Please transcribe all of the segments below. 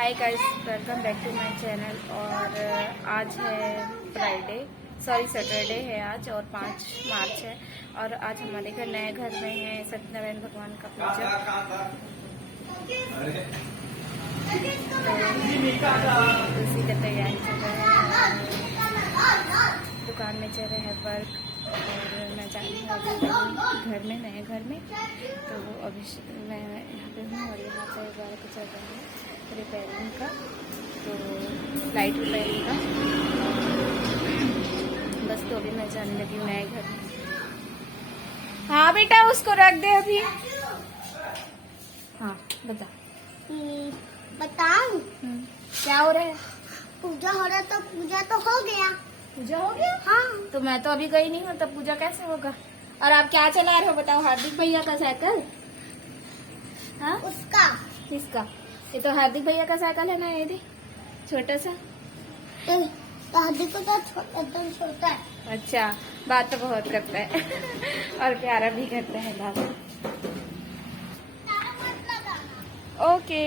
Hi guys, welcome back to my channel. और आज है सैटरडे है आज और 5 मार्च है। और आज हमारे घर नए घर में है सत्यनारायण भगवान का पूजा। उसी का तैयारी चल रहा है, दुकान में चल रहा है वर्क। और मैं जा रही हूँ अभी घर में, नए घर में। तो अभी मैं यहाँ पे हूँ और यहाँ पे वर्क चल रहा है रिपेयरिंग का, तो लाइट रिपेयरिंग का। बस तो अभी मैं जाने लगी हूँ नए घर में। हाँ बेटा, उसको रख दे अभी। हाँ बता। बताऊं क्या हो रहा है? पूजा हो रहा, तो पूजा तो हो गया। पूजा हो गया? हाँ। तो मैं तो अभी गई नहीं हूँ, तब पूजा कैसे होगा? और आप क्या चला रहे हो बताओ? हार्दिक भैया का साइकिल? हाँ, उसका किसका? ये तो हार्दिक भैया का साइकिल है ना, ये दे छोटा सा। दादी को तो एकदम छोटा है। अच्छा, बात तो बहुत करता है और प्यारा भी करता है बात। ओके,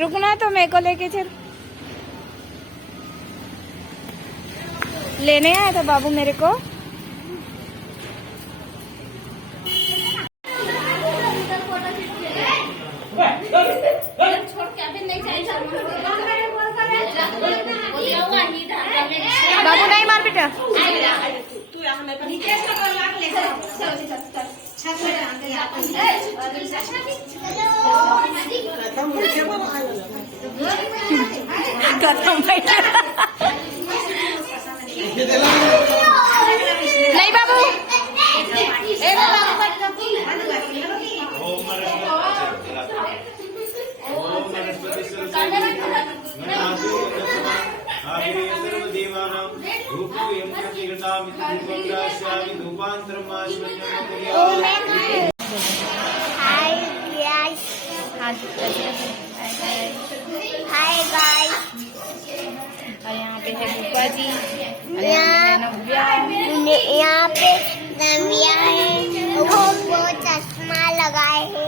रुकना तो मेरे को लेके चल। लेने आया था बाबू मेरे को। बाबू नहीं मार बेटा। नहीं बाबू, हाय गाइस। और यहाँ पे है रूपा जी, यहाँ पे नव्या है, वो चश्मा लगाए है।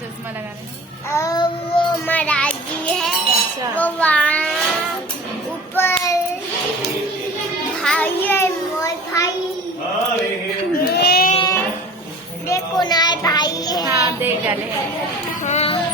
चश्मा लगा रहे हैं। और वो महाराजी है। अच्छा। वो वहाँ ऊपर भाई है, मोर भाई। देखो ना भाई है। हाँ देख डाले। हाँ।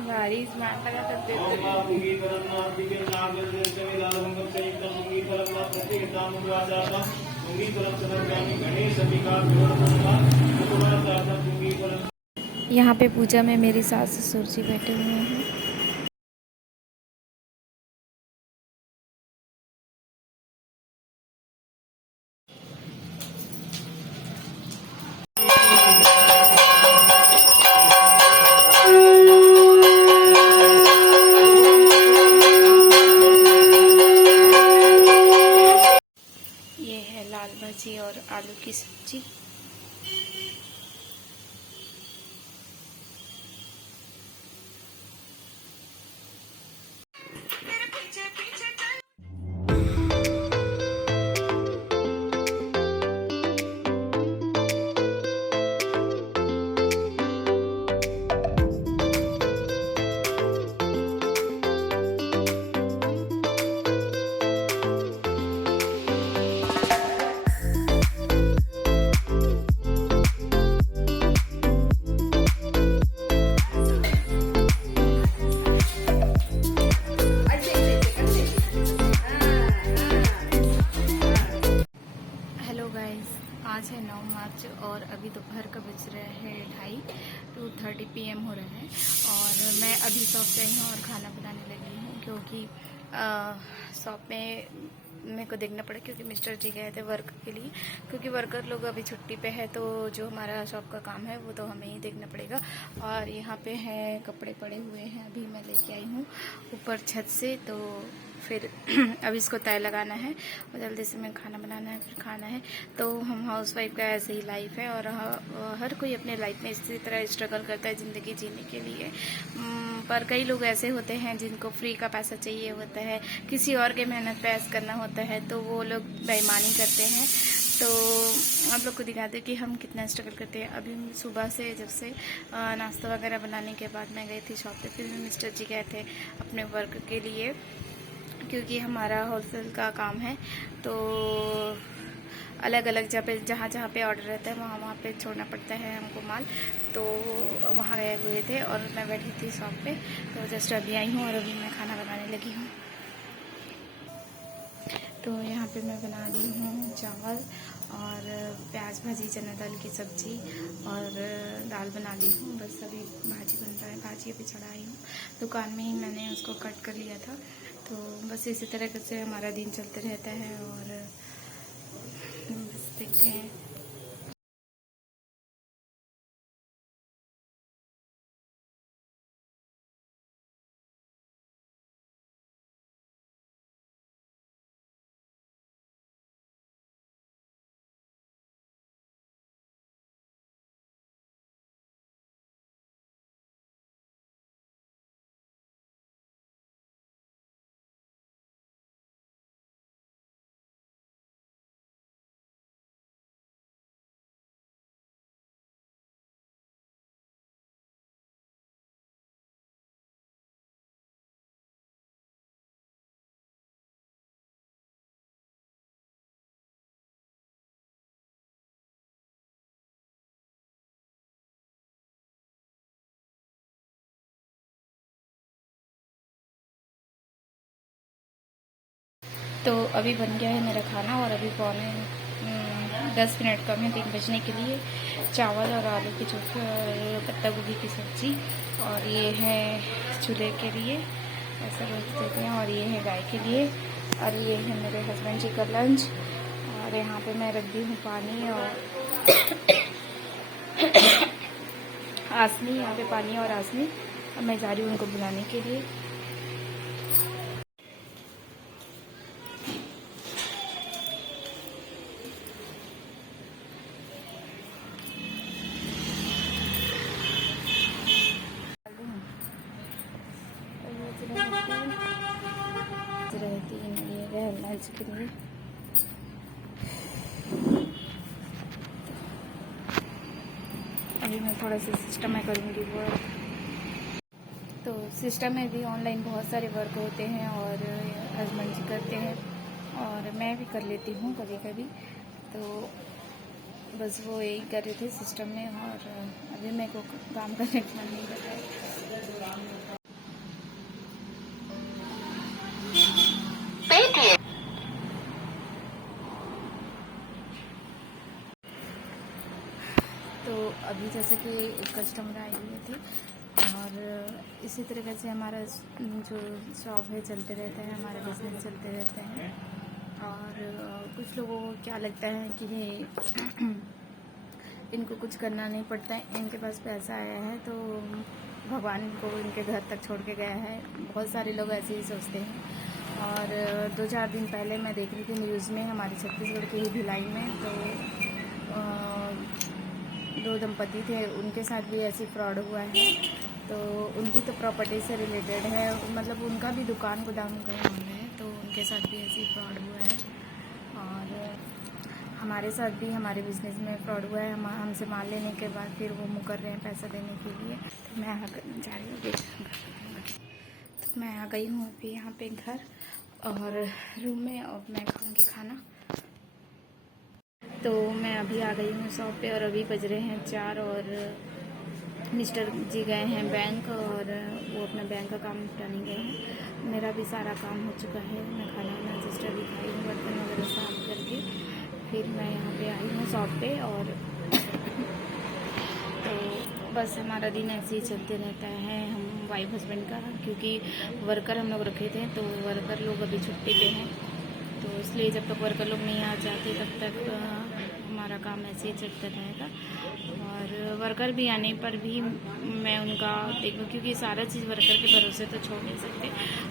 भारी स्मार्ट लगा करते यहाँ पे पूजा में मेरी सास ससुर जी बैठे हुए हैं। ये है लाल भाजी और आलू की सब्जी। आज है 9 मार्च और अभी दोपहर का बज रहा है 2:30 PM हो रहा है। और मैं अभी शॉप पे आई हूँ और खाना बनाने लगी हूँ, क्योंकि शॉप में मेरे को देखना पड़ा, क्योंकि मिस्टर जी गए थे वर्क के लिए। क्योंकि वर्कर लोग अभी छुट्टी पे है, तो जो हमारा शॉप का काम है वो तो हमें ही देखना पड़ेगा। और यहाँ पे है कपड़े पड़े हुए हैं, अभी मैं लेके आई हूँ ऊपर छत से, तो फिर अब इसको तय लगाना है और जल्दी से मैं खाना बनाना है, फिर खाना है। तो हम हाउसवाइफ का ऐसे ही लाइफ है और हर कोई अपने लाइफ में इसी तरह स्ट्रगल करता है ज़िंदगी जीने के लिए। पर कई लोग ऐसे होते हैं जिनको फ्री का पैसा चाहिए होता है, किसी और के मेहनत पे ऐश करना होता है, तो वो लोग बेईमानी करते हैं। तो आप लोग को दिखाते हैं कि हम कितना स्ट्रगल करते हैं। अभी सुबह से जब से नाश्ता वगैरह बनाने के बाद मैं गई थी शॉप पे, फिर मिस्टर जी गए थे अपने वर्क के लिए, क्योंकि हमारा होलसेल का काम है। तो अलग अलग जहाँ जहाँ पे ऑर्डर रहता है वहाँ पे छोड़ना पड़ता है हमको माल। तो वहाँ गए हुए थे और मैं बैठी थी शॉप पे, तो जस्ट अभी आई हूँ और अभी मैं खाना बनाने लगी हूँ। तो यहाँ पे मैं बना रही हूँ चावल और प्याज भाजी, चना दाल की सब्ज़ी और दाल बना ली हूँ। बस अभी भाजी बन रहा है, भाजी अभी चढ़ाई हूँ। दुकान में ही मैंने उसको कट कर लिया था। तो बस इसी तरह से हमारा दिन चलते रहता है और बस देखते हैं। तो अभी बन गया है मेरा खाना और अभी 10 मिनट कम है 3 बजने के लिए। चावल और आलू की चोखा और पत्ता गोभी की सब्ज़ी, और ये है चूल्हे के लिए, ऐसा रोज देते हैं। और ये है गाय के लिए, और ये है मेरे हस्बैंड जी का लंच। और यहाँ पे मैं रख दी हूँ पानी और आसनी, यहाँ पे पानी और आसनी। अब मैं जा रही हूँ उनको बुलाने के लिए। रहती है लंच के लिए। अभी मैं थोड़ा सा सिस्टम में करूँगी वर्क। तो सिस्टम में भी ऑनलाइन बहुत सारे वर्क होते हैं और हस्बैंड जी करते हैं और मैं भी कर लेती हूँ कभी कभी। तो बस वो यही कर रहे थे सिस्टम में, और अभी मेरे को काम करने का मन नहीं कर रहा है। तो अभी जैसे कि एक कस्टमर आए हुए थे और इसी तरीके से हमारा जो शॉप है चलते रहता है, हमारा बिजनेस चलते रहते हैं। और कुछ लोगों को क्या लगता है कि इनको कुछ करना नहीं पड़ता है, इनके पास पैसा आया है तो भगवान इनको इनके घर तक छोड़ के गया है। बहुत सारे लोग ऐसे ही सोचते हैं। और 2-4 दिन पहले मैं देख रही थी न्यूज़ में, हमारे छत्तीसगढ़ के ही भिलाई में, तो 2 दंपति थे, उनके साथ भी ऐसी फ्रॉड हुआ है। तो उनकी तो प्रॉपर्टी से रिलेटेड है, मतलब उनका भी दुकान गोदाम कहीं होना है, तो उनके साथ भी ऐसी फ्रॉड हुआ है। और हमारे साथ भी हमारे बिजनेस में फ्रॉड हुआ है। हमसे माल लेने के बाद फिर वो मुकर रहे हैं पैसा देने के लिए। तो मैं जा रही हूँ, तो मैं आ गई हूँ अभी यहाँ पे घर और रूम में, और मैं खाऊँगी खाना। तो मैं अभी आ गई हूँ शॉप पे और अभी बज रहे हैं 4 और मिस्टर जी गए हैं बैंक, और वो अपना बैंक का काम निपटाने गए हैं। मेरा भी सारा काम हो चुका है, मैं खाना वाना जस्ट अभी खाई हूँ, बर्तन वगैरह साफ करके फिर मैं यहाँ पे आई हूँ शॉप पे। और तो बस हमारा दिन ऐसे ही चलते रहता है, हम वाइफ हस्बैंड का, क्योंकि वर्कर हम लोग रखे थे तो वर्कर लोग अभी छुट्टी पे हैं। तो इसलिए जब तक वर्कर लोग नहीं आ जाते तब तक हमारा हमारा काम ऐसे ही चलता रहेगा। और वर्कर भी आने पर भी मैं उनका देखूँ, क्योंकि सारा चीज़ वर्कर के भरोसे तो छोड़ नहीं सकते,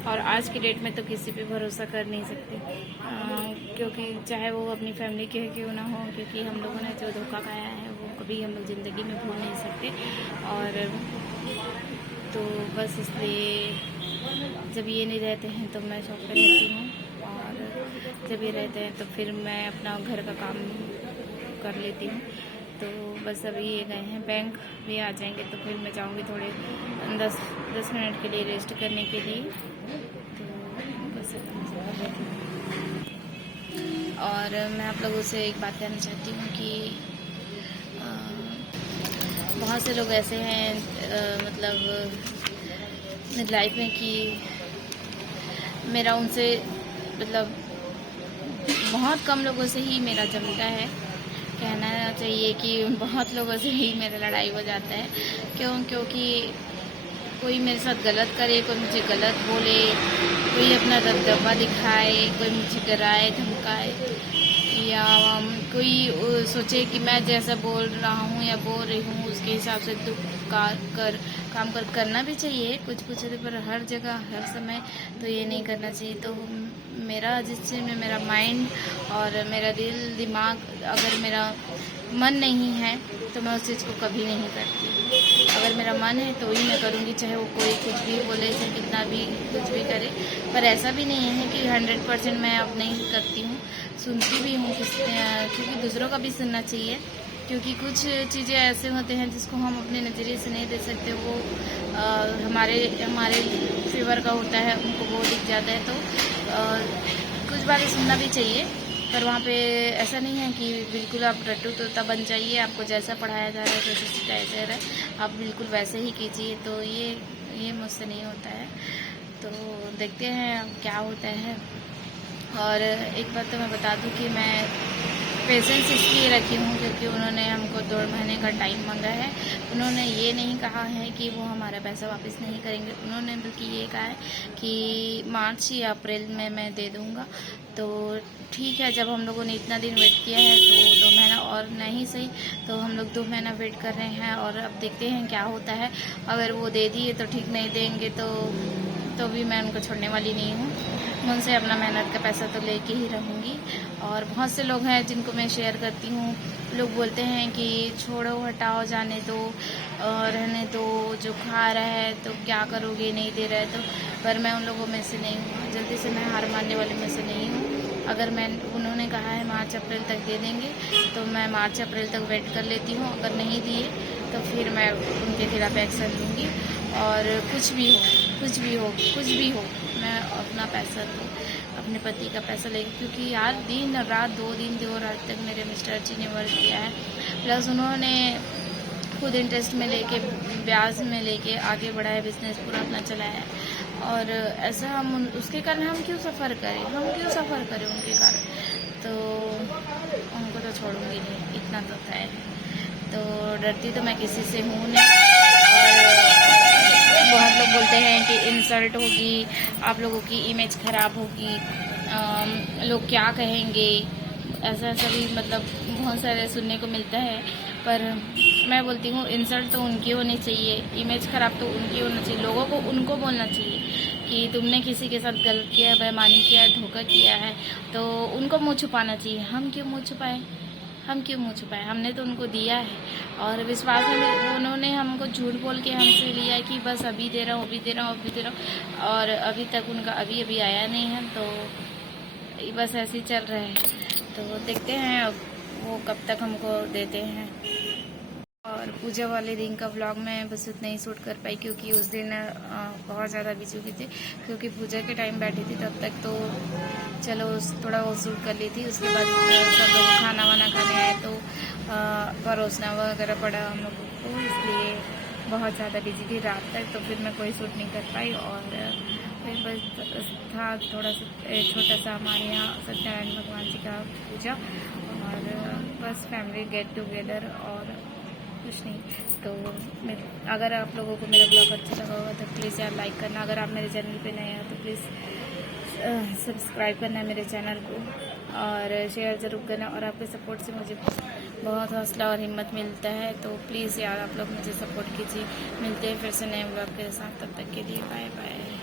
और आज की डेट में तो किसी पे भरोसा कर नहीं सकते, क्योंकि चाहे वो अपनी फैमिली के क्यों ना हो, क्योंकि हम लोगों ने जो धोखा खाया है वो कभी हम लोग ज़िंदगी में भूल नहीं सकते। और तो बस इसलिए जब ये नहीं रहते हैं तो मैं शॉप पे रहती हूँ, और जब ये रहते हैं तो फिर मैं अपना घर का काम कर लेती हूँ। तो बस अभी ये गए हैं, बैंक भी आ जाएंगे तो फिर मैं जाऊँगी थोड़े 10 मिनट के लिए रेस्ट करने के लिए। तो बस इतना सा कर लेती हूँ। और मैं आप लोगों से एक बात कहना चाहती हूँ कि बहुत से लोग ऐसे हैं मतलब लाइफ में कि मेरा उनसे मतलब बहुत कम लोगों से ही मेरा जमता है। कहना चाहिए कि बहुत लोगों से ही मेरा लड़ाई हो जाता है। क्योंकि कोई मेरे साथ गलत करे, कोई मुझे गलत बोले, कोई अपना दबदबा दिखाए, कोई मुझे डराए धमकाए, या कोई सोचे कि मैं जैसा बोल रहा हूँ या बोल रही हूँ उसके हिसाब से तो काम करना भी चाहिए कुछ पर हर जगह हर समय तो ये नहीं करना चाहिए। तो मेरा जिस चीज़ में मेरा माइंड और मेरा दिल दिमाग, अगर मेरा मन नहीं है तो मैं उस चीज़ को कभी नहीं करती। अगर मेरा मन है तो ही मैं करूँगी, चाहे वो कोई कुछ भी बोले, चाहे कितना भी कुछ भी करे। पर ऐसा भी नहीं है कि 100% मैं अब नहीं करती हूँ, सुनती भी हूँ क्योंकि दूसरों का भी सुनना चाहिए। क्योंकि कुछ चीज़ें ऐसे होते हैं जिसको हम अपने नज़रिए से नहीं देख सकते, वो हमारे फेवर का होता है, उनको वो दिख जाता है। तो कुछ बातें सुनना भी चाहिए, पर वहाँ पे ऐसा नहीं है कि बिल्कुल आप रट्टू तोता बन जाइए, आपको जैसा पढ़ाया जा रहा है जैसे सिखाया जा रहा है आप बिल्कुल वैसे ही कीजिए। तो ये मुझसे नहीं होता है। तो देखते हैं क्या होता है। और एक बात तो मैं बता दूं कि मैं पेशेंस इसलिए रखी हूँ क्योंकि उन्होंने हमको 2 महीने का टाइम मांगा है। उन्होंने ये नहीं कहा है कि वो हमारा पैसा वापस नहीं करेंगे, उन्होंने बल्कि ये कहा है कि मार्च या अप्रैल में मैं दे दूँगा। तो ठीक है, जब हम लोगों ने इतना दिन वेट किया है तो 2 महीना और नहीं सही तो हम लोग 2 महीना वेट कर रहे हैं, और अब देखते हैं क्या होता है। अगर वो दे दिए तो ठीक, नहीं देंगे तो भी मैं उनको छोड़ने वाली नहीं हूँ। मैं उनसे अपना मेहनत का पैसा तो लेके ही रहूँगी। और बहुत से लोग हैं जिनको मैं शेयर करती हूँ, लोग बोलते हैं कि छोड़ो हटाओ जाने दो, रहने दो, जो खा रहा है तो क्या करोगे, नहीं दे रहा है तो। पर मैं उन लोगों में से नहीं हूँ, जल्दी से मैं हार मानने वाले में से नहीं हूँ। अगर उन्होंने कहा है मार्च अप्रैल तक दे देंगे तो मैं मार्च अप्रैल तक वेट कर लेती हूँ। अगर नहीं दिए तो फिर मैं उनके खिलाफ एक्शन लूँगी। और कुछ भी हो मैं अपना पैसा दूँ, अपने पति का पैसा लेगी, क्योंकि यार दिन रात 2 रात तक मेरे मिस्टर जी ने वर्क किया है। प्लस उन्होंने खुद इंटरेस्ट में लेके, ब्याज में लेके आगे बढ़ा है, बिजनेस पूरा अपना चलाया है। और ऐसा हम उसके कारण हम क्यों सफ़र करें उनके कारण। तो उनको तो छोड़ूंगी नहीं, इतना तो है। तो डरती तो मैं किसी से हूँ नहीं। और बहुत लोग बोलते हैं कि इंसल्ट होगी, आप लोगों की इमेज ख़राब होगी, लोग क्या कहेंगे, ऐसा भी मतलब बहुत सारे सुनने को मिलता है। पर मैं बोलती हूँ इंसल्ट तो उनकी होनी चाहिए, इमेज ख़राब तो उनकी होना चाहिए। लोगों को उनको बोलना चाहिए कि तुमने किसी के साथ गलत किया, बेईमानी किया, धोखा किया है, तो उनको मुँह छुपाना चाहिए। हम क्यों मुँह छुपाएं? हमने तो उनको दिया है, और विश्वास में उन्होंने हमको झूठ बोल के हमसे लिया है कि बस अभी दे रहा हूँ, और अभी तक उनका अभी आया नहीं है। तो बस ऐसे ही चल रहा है। तो देखते हैं अब वो कब तक हमको देते हैं। और पूजा वाले दिन का व्लॉग मैं बस उतना ही शूट कर पाई, क्योंकि उस दिन बहुत ज़्यादा बिजी हुई थी, क्योंकि पूजा के टाइम बैठी थी तब तक तो चलो थोड़ा वो शूट कर ली थी। उसके बाद सब लोग खाना वाना खाने आए तो परोसना वगैरह पड़ा हम लोगों को, इसलिए बहुत ज़्यादा बिजी थी रात तक। तो फिर मैं कोई शूट नहीं कर पाई। और फिर बस था थोड़ा सा छोटा सा हमारे यहाँ सत्यनारायण भगवान जी का पूजा, और बस फैमिली गेट टुगेदर और कुछ नहीं। तो अगर आप लोगों को मेरा ब्लॉग अच्छा लगा होगा तो प्लीज़ यार लाइक करना। अगर आप मेरे चैनल पे नए हैं तो प्लीज़ सब्सक्राइब करना मेरे चैनल को, और शेयर ज़रूर करना। और आपके सपोर्ट से मुझे बहुत हौसला और हिम्मत मिलता है। तो प्लीज़ यार आप लोग मुझे सपोर्ट कीजिए। मिलते हैं फिर से नए ब्लॉग के साथ, तब तक के लिए बाय बाय।